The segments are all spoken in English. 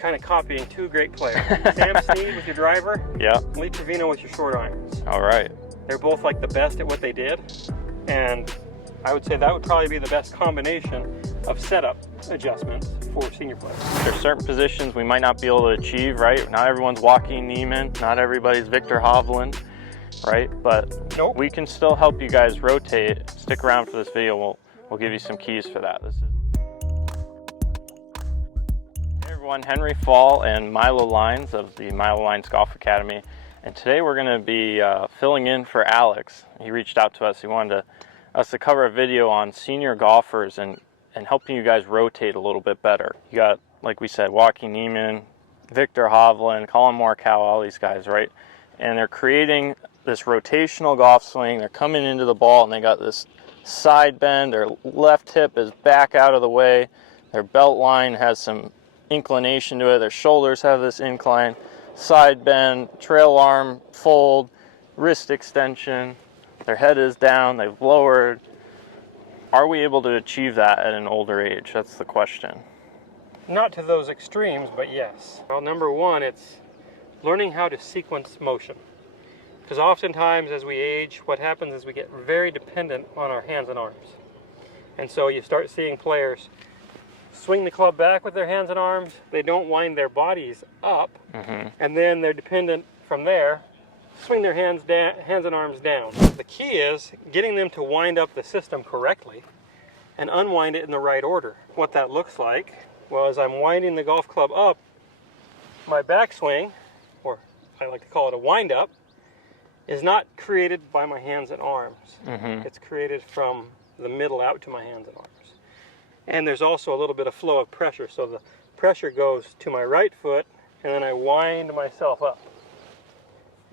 Kind of copying two great players. Sam Snead with your driver, yeah. Lee Trevino with your short irons. All right. They're both like the best at what they did, and I would say that would probably be the best combination of setup adjustments for senior players. There's certain positions we might not be able to achieve, right? Not everyone's Joaquin Niemann, not everybody's Viktor Hovland, right? But nope. We can still help you guys rotate. Stick around for this video. We'll give you some keys for that. Hey everyone, Henry Fall and Milo Lines of the Milo Lines Golf Academy. And today we're going to be filling in for Alex. He reached out to us. He wanted us to cover a video on senior golfers and helping you guys rotate a little bit better. You got, like we said, Joaquin Niemann, Viktor Hovland, Colin Morikawa, all these guys, right? And they're creating this rotational golf swing. They're coming into the ball and they got this side bend. Their left hip is back out of the way. Their belt line has some inclination to it. Their shoulders have this incline. Side bend, trail arm fold, wrist extension. Their head is down, they've lowered. Are we able to achieve that at an older age? That's the question. Not to those extremes, but yes. Well, number one, it's learning how to sequence motion. Because oftentimes as we age, what happens is we get very dependent on our hands and arms. And so you start seeing players swing the club back with their hands and arms. They don't wind their bodies up, and then they're dependent from there. Swing their hands and arms down. The key is getting them to wind up the system correctly and unwind it in the right order. What that looks like, well, as I'm winding the golf club up, my backswing, or I like to call it a wind up, is not created by my hands and arms. It's created from the middle out to my hands and arms. And there's also a little bit of flow of pressure, so the pressure goes to my right foot and then I wind myself up.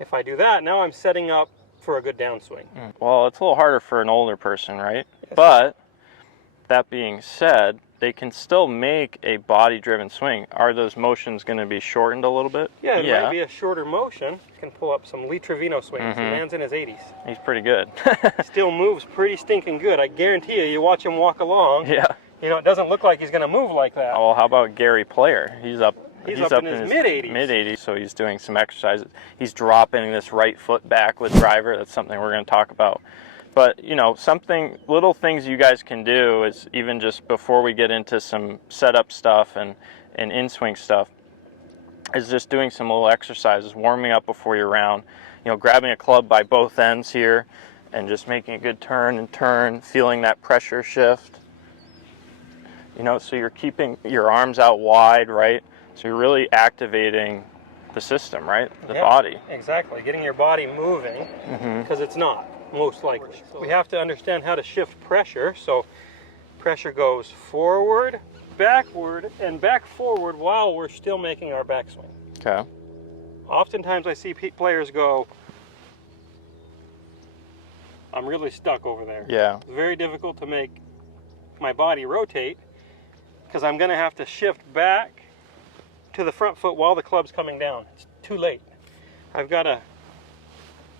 If I do that, now I'm setting up for a good downswing. Well, it's a little harder for an older person, right? Yes. But that being said, they can still make a body-driven swing. Are those motions going to be shortened a little bit? Yeah, it might be a shorter motion. You can pull up some Lee Trevino swings. The man's in his 80s. He's pretty good. He still moves pretty stinking good. I guarantee you watch him walk along. Yeah. You know, it doesn't look like he's going to move like that. Oh, well, how about Gary Player? He's up in his mid-80s. Mid-80s, so he's doing some exercises. He's dropping this right foot back with driver. That's something we're going to talk about. But, you know, little things you guys can do is even just before we get into some setup stuff and in-swing stuff, is just doing some little exercises, warming up before your round. You know, grabbing a club by both ends here and just making a good turn and turn, feeling that pressure shift. You know, so you're keeping your arms out wide, right? So you're really activating the system, right? The body. Exactly. Getting your body moving, because it's not, most likely. We have to understand how to shift pressure. So pressure goes forward, backward, and back forward while we're still making our backswing. Okay. Oftentimes I see players go, I'm really stuck over there. Yeah. It's very difficult to make my body rotate, because I'm going to have to shift back to the front foot while the club's coming down. It's too late. I've got to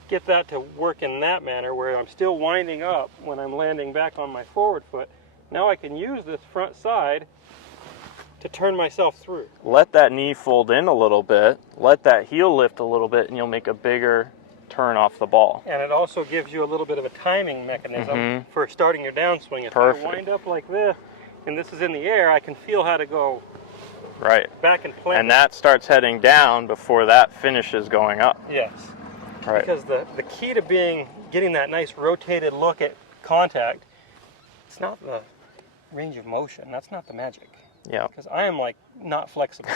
get that to work in that manner where I'm still winding up when I'm landing back on my forward foot. Now I can use this front side to turn myself through. Let that knee fold in a little bit, let that heel lift a little bit, and you'll make a bigger turn off the ball. And it also gives you a little bit of a timing mechanism for starting your downswing. If Perfect. I wind up like this, and this is in the air, I can feel how to go back and plant. And that starts heading down before that finishes going up. Yes. Right. Because the key to getting that nice rotated look at contact, it's not the range of motion. That's not the magic. Yeah. Because I am like not flexible,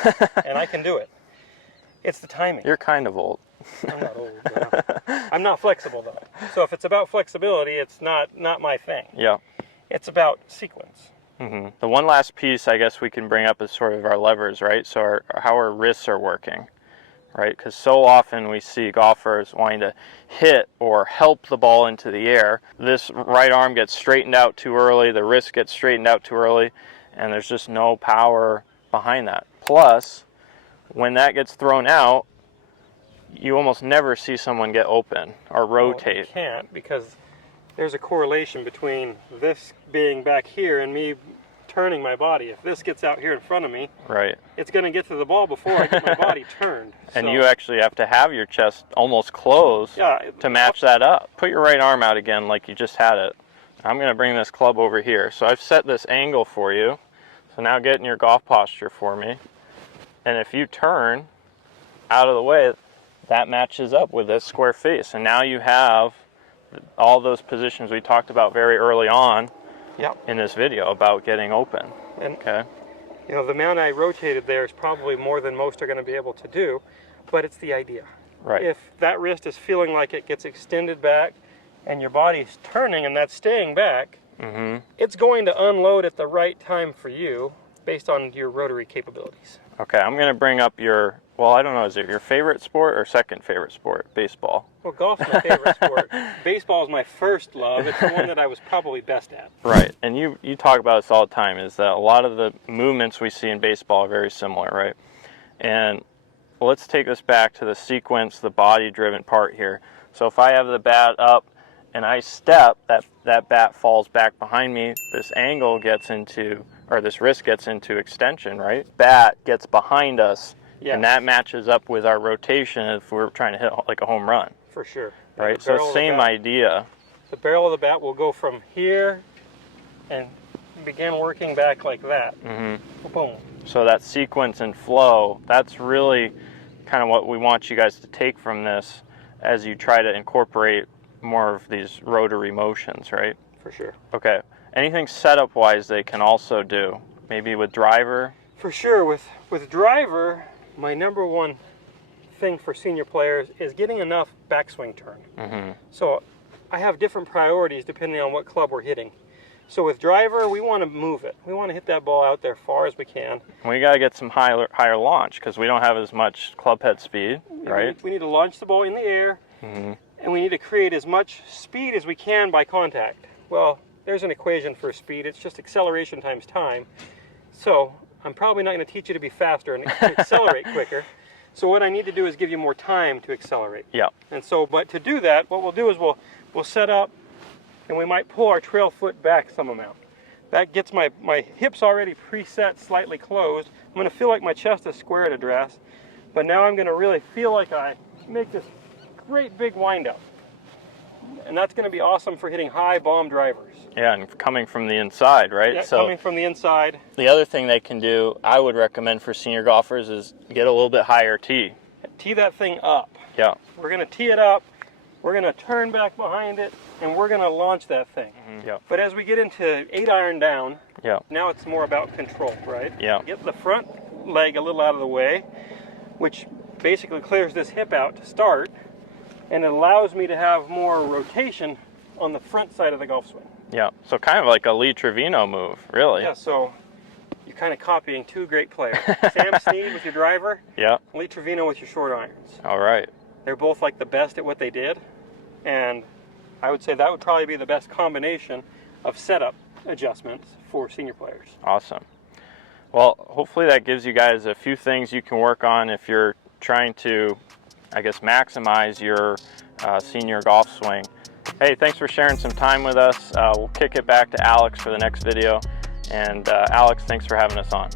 and I can do it. It's the timing. You're kind of old. I'm not old. I'm not flexible though. So if it's about flexibility, it's not my thing. Yeah. It's about sequence. The one last piece I guess we can bring up is sort of our levers, right? So how our wrists are working, right? Because so often we see golfers wanting to hit or help the ball into the air. This right arm gets straightened out too early, the wrist gets straightened out too early, and there's just no power behind that. Plus, when that gets thrown out, you almost never see someone get open or rotate. Well, you can't, because there's a correlation between this being back here and me turning my body. If this gets out here in front of me, right, it's going to get to the ball before I get my body turned. And So, you actually have to have your chest almost closed to match that up. Put your right arm out again like you just had it. I'm going to bring this club over here. So I've set this angle for you. So now get in your golf posture for me. And if you turn out of the way, that matches up with this square face. And now you have all those positions we talked about very early on in this video about getting open. And, okay. you know, the amount I rotated there is probably more than most are going to be able to do, but it's the idea. Right. If that wrist is feeling like it gets extended back and your body's turning and that's staying back, it's going to unload at the right time for you based on your rotary capabilities. Okay, I'm going to bring up your, well, I don't know, is it your favorite sport or second favorite sport? Baseball. Well, golf's my favorite sport. Baseball is my first love. It's the one that I was probably best at. Right, and you talk about this all the time, is that a lot of the movements we see in baseball are very similar, right? And let's take this back to the sequence, the body-driven part here. So if I have the bat up and I step, that bat falls back behind me, this angle gets into, or this wrist gets into extension, right? Bat gets behind us, and that matches up with our rotation if we're trying to hit like a home run. For sure. Right, so same idea. The barrel of the bat will go from here and begin working back like that. Boom. So that sequence and flow, that's really kind of what we want you guys to take from this as you try to incorporate more of these rotary motions, right? For sure. Okay. Anything setup wise they can also do? Maybe with driver? For sure. With driver, my number one thing for senior players is getting enough backswing turn. So I have different priorities depending on what club we're hitting. So with driver, we want to move it. We want to hit that ball out there far as we can. We got to get some higher launch because we don't have as much club head speed, right? We need to launch the ball in the air, and we need to create as much speed as we can by contact. Well, there's an equation for speed. It's just acceleration times time. So I'm probably not going to teach you to be faster and to accelerate quicker. So what I need to do is give you more time to accelerate. Yeah. And so, but to do that, what we'll do is we'll set up, and we might pull our trail foot back some amount. That gets my hips already preset, slightly closed. I'm going to feel like my chest is square at address, but now I'm going to really feel like I make this great big wind up. And that's going to be awesome for hitting high bomb drivers. Yeah, and coming from the inside, right? Yeah, so coming from the inside. The other thing they can do, I would recommend for senior golfers, is get a little bit higher tee. Tee that thing up. Yeah. We're going to tee it up. We're going to turn back behind it, and we're going to launch that thing. Yeah. But as we get into 8-iron down, yeah, now it's more about control, right? Yeah. Get the front leg a little out of the way, which basically clears this hip out to start, and it allows me to have more rotation on the front side of the golf swing. Yeah, so kind of like a Lee Trevino move, really. Yeah, so you're kind of copying two great players. Sam Snead with your driver, yeah, Lee Trevino with your short irons. All right. They're both like the best at what they did, and I would say that would probably be the best combination of setup adjustments for senior players. Awesome. Well, hopefully that gives you guys a few things you can work on if you're trying to, I guess, maximize your senior golf swing. Hey, thanks for sharing some time with us. We'll kick it back to Alex for the next video. And Alex, thanks for having us on.